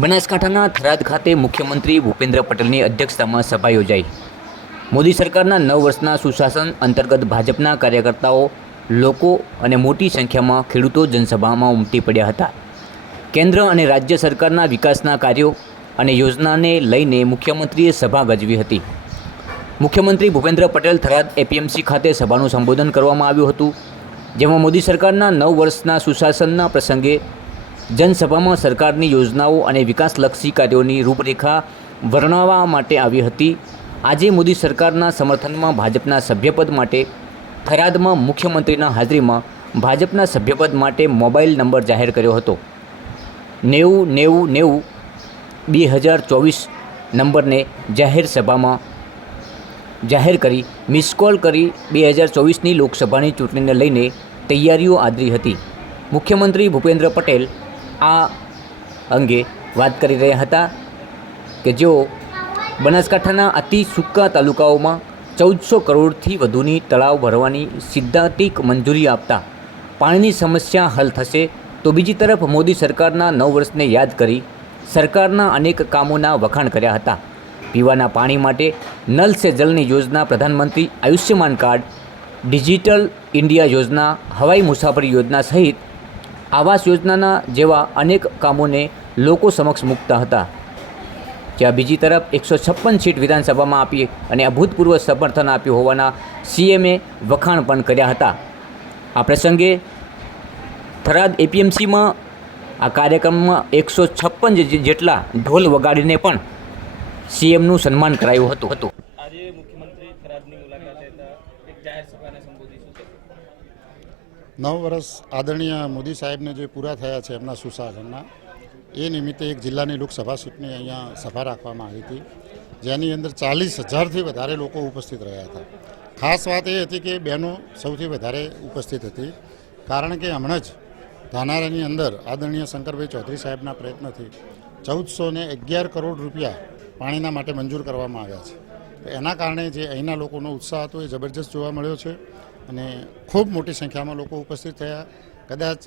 બનાસકાંઠાના થરાદ ખાતે મુખ્યમંત્રી ભૂપેન્દ્ર પટેલની અધ્યક્ષતામાં સભા યોજાઈ। મોદી સરકારના 9 વર્ષના સુશાસન અંતર્ગત ભાજપના કાર્યકર્તાઓ, લોકો અને મોટી સંખ્યામાં ખેડૂતો જનસભામાં ઉમટી પડ્યા હતા। કેન્દ્ર અને રાજ્ય સરકારના વિકાસના કાર્યો અને યોજનાને લઈને મુખ્યમંત્રીએ સભા ગજવી હતી। મુખ્યમંત્રી ભૂપેન્દ્ર પટેલ થરાદ એપીએમસી ખાતે સભાનું સંબોધન કરવામાં આવ્યું હતું, જેમાં મોદી સરકારના 9 વર્ષના સુશાસનના પ્રસંગે जनसभा सरकारनी योजनाओं और विकासलक्षी कार्यों की रूपरेखा वर्णववा माटे आवी हती। आज मोदी सरकारना समर्थन में भाजपा सभ्यपद माटे थराद में मुख्यमंत्री हाजरी में भाजपा सभ्यपद माटे मोबाइल नंबर जाहिर कर्यो हतो। 90-90-90-2024 नंबर ने जाहिर सभा में जाहिर करी मिस कॉल करी 2024 लोकसभा चूंटणी ने लईने तैयारीओ आदरी हती। मुख्यमंत्री भूपेन्द्र पटेल आ अंगे बात करी रह्या हता कि जो बनासकांठाना अति सूका तालुकाओमां 1400 करोड़थी वधुनी तळाव भरवानी सिद्धांतिक मंजूरी आपता पाणीनी समस्या हल थशे, तो बीजी तरफ मोदी सरकारना 9 वर्षने याद करी सरकारना अनेक कामोना वखाण कर्या हता। पीवाना पाणी माटे नल से जलनी योजना, प्रधानमंत्री आयुष्यमान कार्ड, डिजिटल इंडिया योजना, हवाई मुसाफरी योजना सहित आवास योजना जेवा अनेक कामों ने लोको समक्ष मूकता हता। ज्यां बीजी तरफ 156 सीट विधानसभा में आपी अने अभूतपूर्व समर्थन आप्युं होवाना सीएमए वखाण पण कर्या हता। आ प्रसंगे थराद एपीएमसी में आ कार्यक्रम में 156 जेटला ढोल वगाड़ीने पण सीएमनुं सन्मान करायुं हतुं। आज मुख्यमंत्री थरादनी मुलाकाते एक जाहिर सभाने संबोधित 9 वर्ष आदरणीय मोदी साहेब ने जो पूरा थया है एमना सुशासनना ए निमित्ते एक जिल्लानी लोकसभा सीटनी अहींया सभा राखवामां आवी हती, जेनी अंदर 40,000 थी वधारे लोको उपस्थित रह्या था। खास बात ए हती के बहनों सौथी वधारे उपस्थित हती, कारण के हमणां ज धानारानी अंदर आदरणीय शंकरभाई चौधरी साहेबना प्रयत्नथी 1411 करोड़ रूपिया पाणीना माटे मंजूर करवामां आव्या छे। एना कारणे जे अहींना लोकोनो उत्साह हतो ए जबरदस्त जोवा मळ्यो छे અને ખૂબ મોટી સંખ્યામાં લોકો ઉપસ્થિત થયા। કદાચ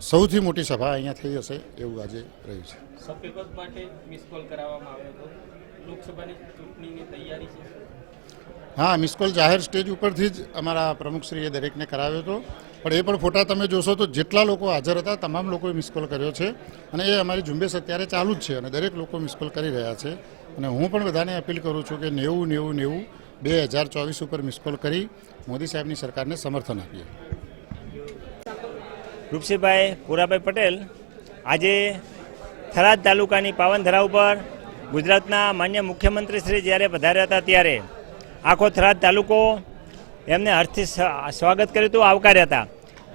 સૌથી મોટી સભા અહીંયા થઈ હશે એવું આજે રહ્યું છે। સભ્યપદ માટે મિસ કોલ કરાવવામાં આવ્યો હતો, લોકસભાની ચૂંટણીની તૈયારી છે। હા, મિસ કોલ જાહેર સ્ટેજ ઉપરથી જ અમારા પ્રમુખશ્રીએ દરેકને કરાવ્યો હતો, પણ એ પણ ફોટા તમે જોશો તો જેટલા લોકો હાજર હતા તમામ લોકોએ મિસ કોલ કર્યો છે અને એ અમારી ઝુંબેશ અત્યારે ચાલુ જ છે અને દરેક લોકો મિસ કોલ કરી રહ્યા છે। અને હું પણ બધાને અપીલ કરું છું કે 90-90-90-2024 ઉપર મિસ કોલ કરી मोदी साहेब की सरकार ने समर्थन आपीए। रूपसिंहभाई पूराभाई पटेल आज थराद तालुकानी पावनधरा पर गुजरातना मान्य मुख्यमंत्री श्री ज्यारे पधार्या हता त्यारे आखो थराद तालुको एमने हर्थी स्वागत कर्युं हतुं, आवकार्या हता।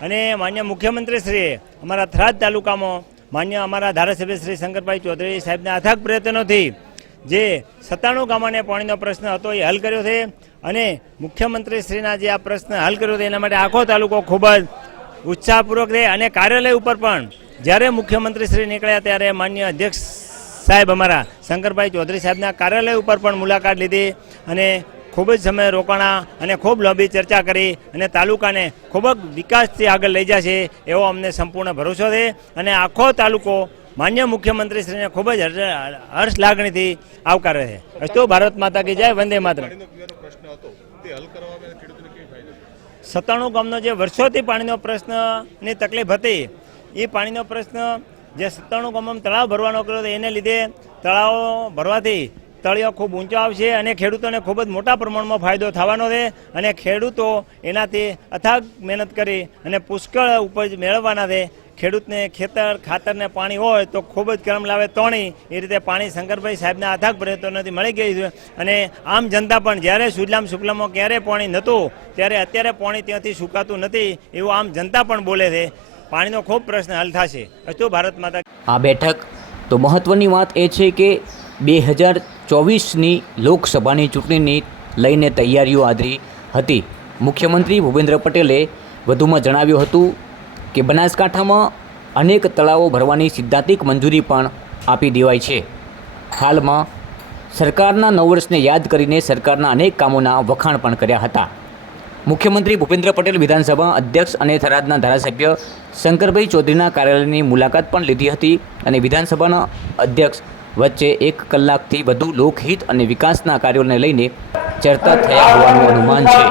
अने मान्य मुख्यमंत्री श्रीए अमारा थराद तालुकामां मान्य अमारा धारासभ्य श्री शंकरभाई चौधरी साहेबना अथाग प्रयत्नोथी जे 97 गामोने पाणीनो प्रश्न हतो ए हल कर्यो छे અને મુખ્યમંત્રી શ્રીના જે આ પ્રશ્ન હલ કર્યો હતો એના માટે આખો તાલુકો ખૂબ જ ઉત્સાહપૂર્વક રહે। અને કાર્યાલય ઉપર પણ જ્યારે મુખ્યમંત્રી શ્રી નીકળ્યા ત્યારે માન્ય અધ્યક્ષ સાહેબ અમારા શંકરભાઈ ચૌધરી સાહેબના કાર્યાલય ઉપર પણ મુલાકાત લીધી અને ખૂબ જ સમય રોકાણા અને ખૂબ લાંબી ચર્ચા કરી અને તાલુકાને ખૂબ જ વિકાસથી આગળ લઈ જશે એવો અમને સંપૂર્ણ ભરોસો છે। અને આખો તાલુકો मान्य मुख्यमंत्री श्री ने खूब हर्ष लागणी थी आवकारे है। अस्तु भारत माता की जय, वंदे मातरम। 97 गामनो जे वर्षोथी पाणीनो प्रश्ननी तकलीफ हती ए पाणीनो प्रश्न जे 97 गाममां तळाव भरवानो कर्यो एने लीधे तळाव भरवाथी तळियो खूब ऊंचो आवशे અને ખેડૂતોને ખૂબ જ મોટા પ્રમાણમાં ફાયદો થવાનો છે અને ખેડૂતો એનાથી અથાગ મહેનત કરી અને પુષ્કળ ઉપજ મેળવવાના છે। ખેડૂતને ખેતર ખાતરને પાણી હોય તો ખૂબ જ કરમ લાવે તોણી એ રીતે પાણી શંકરભાઈ સાહેબના અથાગ પ્રયત્નોથી મળી ગઈ છે। અને આમ જનતા પણ જ્યારે સુજલામ સુફલામમાં ક્યારેય પાણી નહોતું ત્યારે અત્યારે પાણી ત્યાંથી સુકાતું નથી એવું આમ જનતા પણ બોલે છે। પાણીનો ખૂબ પ્રશ્ન હલ થશે। અસ્તુ ભારત માતા। आ बैठक तो महत्वनी बात ए छे के 2024 लोकसभा चूंटणी लईने तैयारीओ आदरी हती। मुख्यमंत्री भूपेन्द्र पटेले वधुमां जणाव्युं हतुं कि बनासकांठा में अनेक तळावो भरवानी सिद्धांतिक मंजूरी पण आपी देवाई छे। हाल में सरकारना 9 वर्षने याद करीने सरकारना अनेक कामोना वखाण पण कर्या हता। મુખ્યમંત્રી ભૂપેન્દ્ર પટેલ વિધાનસભા અધ્યક્ષ અને થરાદના ધારાસભ્ય શંકરભાઈ ચૌધરીના કાર્યાલયની મુલાકાત પણ લીધી હતી અને વિધાનસભાના અધ્યક્ષ વચ્ચે 1 કલાકથી વધુ લોકહિત અને વિકાસના કાર્યોને લઈને ચર્ચા થયા હોવાનું અનુમાન છે.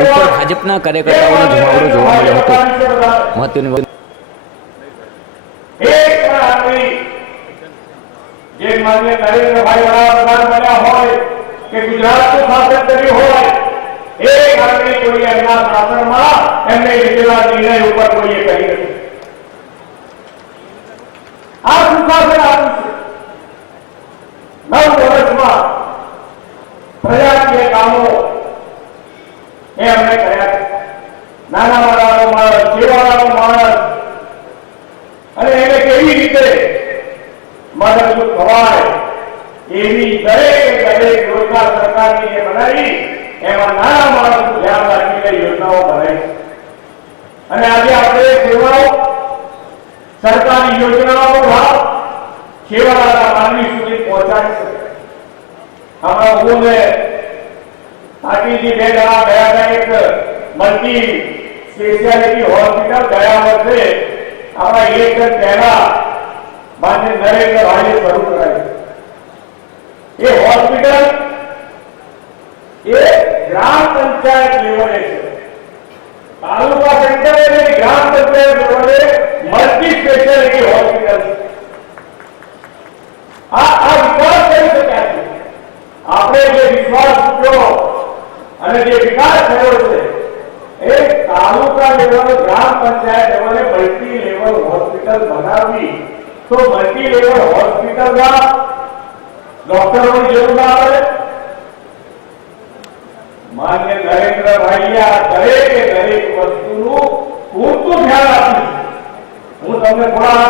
ઉપર ભાજપના કાર્યકર્તાઓનો જમાવડો જોવા મળ્યો હતો. મહત્વની જે માન્ય નરેન્દ્રભાઈ વડાપ્રધાન બન્યા હોય કે ગુજરાતનું શાસન કર્યું હોય, એ કારણે કોઈ એમના શાસનમાં એમને લીધેલા નિર્ણય ઉપર કોઈએ કહી નથી. આ સુશાસન આપ્યું છે. 9 વર્ષમાં પ્રજાકીય કામો એ અમને કર્યા છે. નાના માણસનો માણસ, સેવાળાનો માણસ, અને એને કેવી રીતે મદદરૂપ થવાય એવી દરેક યોજના સરકારની જે બનાવી એમાં નાના માણસનું ધ્યાન રાખીને યોજનાઓ બનાવી. અને આજે આપણે સેવાઓ, સરકારી યોજનાઓનો લાભ છેવાડાના માનવી સુધી પહોંચાડી શકે. હમણાં હું ને પાટીલજી 2 જણા ગયા હતા એક મલ્ટી સ્પેશિયાલિટી હોસ્પિટલ ગયા વર્ષે આપણા ઇલેક્શન પહેલા માન્ય નરેન્દ્રભાઈએ શરૂ કરાવી. એ હોસ્પિટલ એ ગ્રામ પંચાયત લેવલે છે. તાલુકા સેન્ટર એટલે ગ્રામ પંચાયત લેવલે મલ્ટી સ્પેશિયાલિટી હોસ્પિટલ છે. આ વિકાસ કરી શકાય છે. આપણે જે વિશ્વાસ મૂક્યો અને જે વિકાસ થયો છે એ તાલુકા લેવલ, ગ્રામ પંચાયત લેવલે મલ્ટી લેવલ હોસ્પિટલ બનાવવી. તો મલ્ટી લેવલ હોસ્પિટલમાં ડોક્ટરોની જરૂર ના આવે. માન્ય નરેન્દ્રભાઈએ આ દરેક વસ્તુનું પૂરતું ધ્યાન આપ્યું. હું તમને થોડા